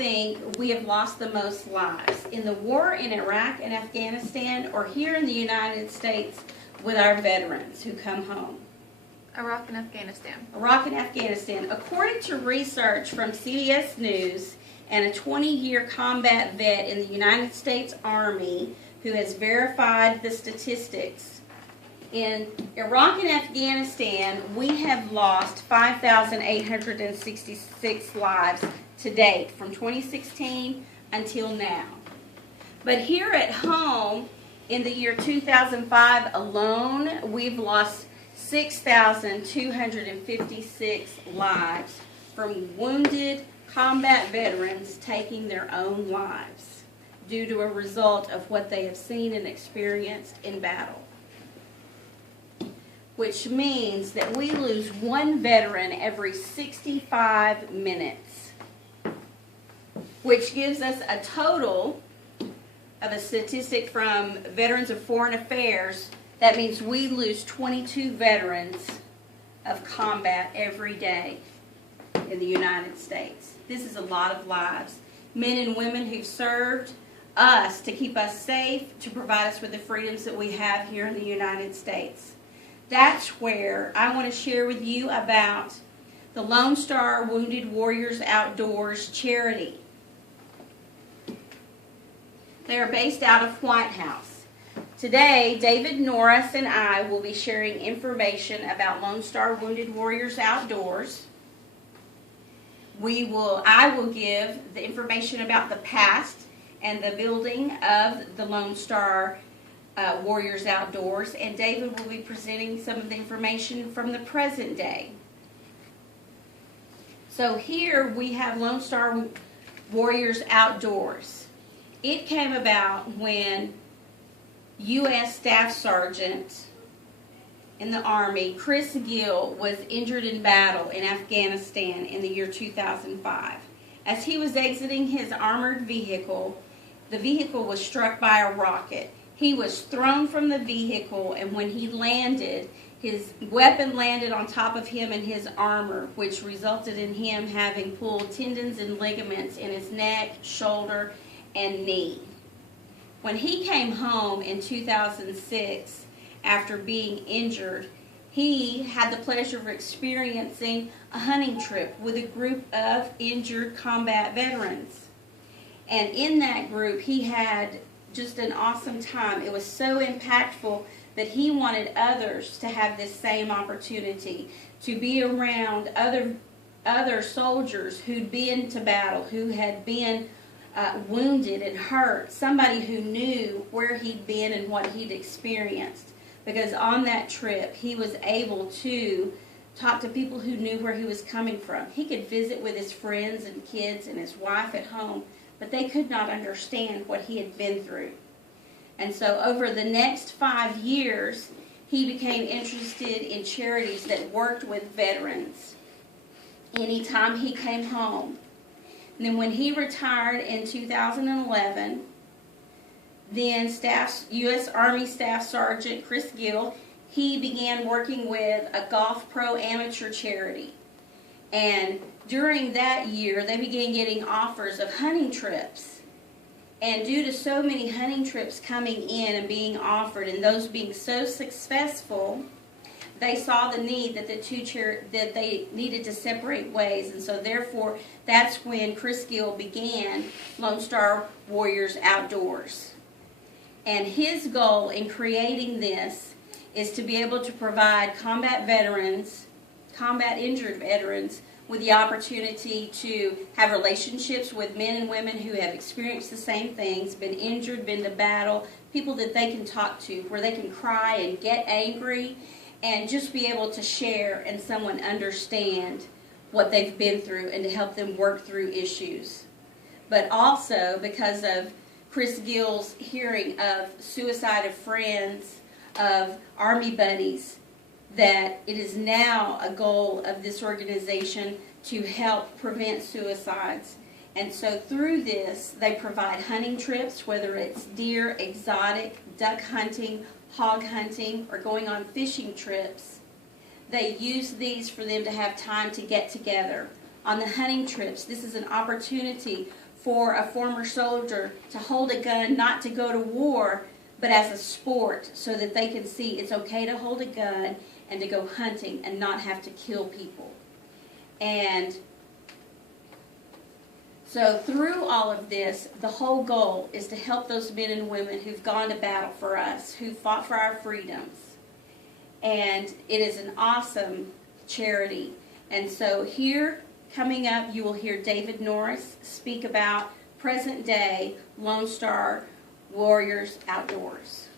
think we have lost the most lives? In the war in Iraq and Afghanistan, or here in the United States with our veterans who come home? Iraq and Afghanistan. Iraq and Afghanistan. According to research from CBS News and a 20-year combat vet in the United States Army who has verified the statistics, in Iraq and Afghanistan, we have lost 5,866 lives to date from 2016 until now. But here at home, in the year 2005 alone, we've lost 6,256 lives from wounded combat veterans taking their own lives due to a result of what they have seen and experienced in battle. Which means that we lose one veteran every 65 minutes, which gives us a total of a statistic from Veterans of Foreign Affairs. That means we lose 22 veterans of combat every day in the United States. This is a lot of lives. Men and women who've served us to keep us safe, to provide us with the freedoms that we have here in the United States. That's where I want to share with you about the Lone Star Wounded Warriors Outdoors charity. They are based out of White House. Today, David Norris and I will be sharing information about Lone Star Wounded Warriors Outdoors. I will give the information about the past and the building of the Lone Star Warriors Outdoors, and David will be presenting some of the information from the present day. So here we have Lone Star Warriors Outdoors. It came about when U.S. Staff Sergeant in the Army, Chris Gill, was injured in battle in Afghanistan in the year 2005. As he was exiting his armored vehicle, the vehicle was struck by a rocket. He was thrown from the vehicle, and when he landed, his weapon landed on top of him and his armor, which resulted in him having pulled tendons and ligaments in his neck, shoulder, and knee. When he came home in 2006, after being injured, he had the pleasure of experiencing a hunting trip with a group of injured combat veterans. And in that group, he had just an awesome time. It was so impactful that he wanted others to have this same opportunity, to be around other soldiers who'd been to battle, who had been wounded and hurt, somebody who knew where he'd been and what he'd experienced. Because on that trip, he was able to talk to people who knew where he was coming from. He could visit with his friends and kids and his wife at home, but they could not understand what he had been through. And so over the next 5 years, he became interested in charities that worked with veterans anytime he came home. And then when he retired in 2011, then U.S. Army Staff Sergeant Chris Gill, he began working with a Golf Pro Amateur charity. And during that year, they began getting offers of hunting trips. And due to so many hunting trips coming in and being offered, and those being so successful, they saw the need that that they needed to separate ways. And so therefore, that's when Chris Gill began Lone Star Warriors Outdoors. And his goal in creating this is to be able to provide combat injured veterans, with the opportunity to have relationships with men and women who have experienced the same things, been injured, been to battle, people that they can talk to, where they can cry and get angry and just be able to share and someone understand what they've been through and to help them work through issues. But also because of Chris Gill's hearing of suicide of friends, of Army buddies, that it is now a goal of this organization to help prevent suicides. And so through this, they provide hunting trips, whether it's deer, exotic, duck hunting, hog hunting, or going on fishing trips. They use these for them to have time to get together. On the hunting trips, this is an opportunity for a former soldier to hold a gun, not to go to war, but as a sport, so that they can see it's okay to hold a gun and to go hunting and not have to kill people. And so through all of this, the whole goal is to help those men and women who've gone to battle for us, who fought for our freedoms. And it is an awesome charity. And so here, coming up, you will hear David Norris speak about present day Lone Star Warriors Outdoors.